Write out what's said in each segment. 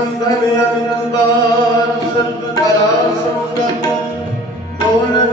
ਬੰਧਨ ਅੰਕੁਬਾਰ ਸਤ ਕਰਾ ਸੰਗਤ ਦੋਨਤ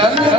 yeah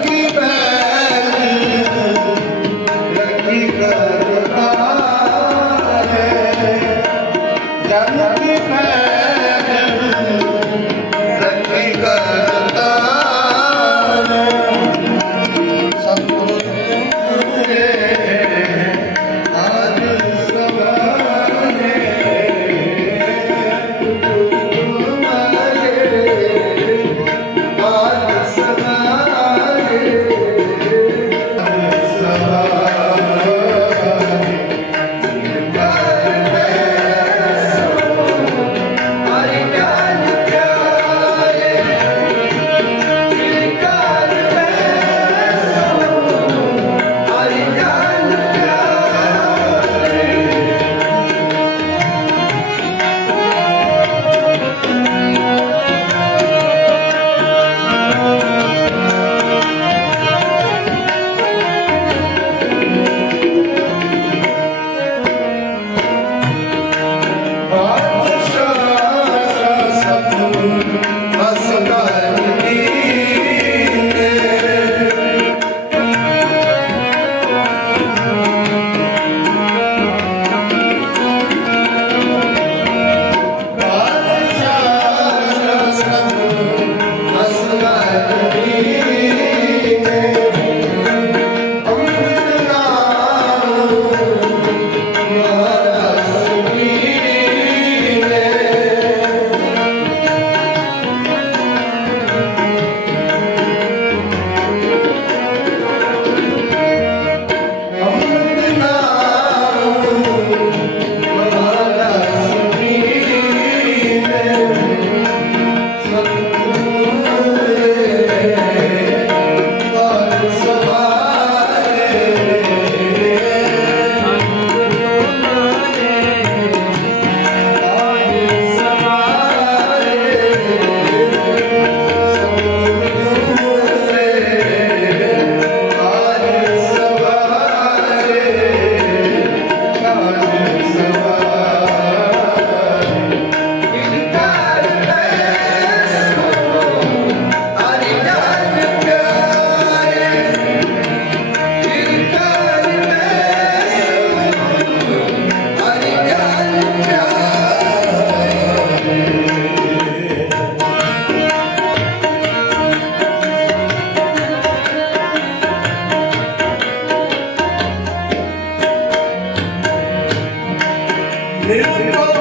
নিরন্তর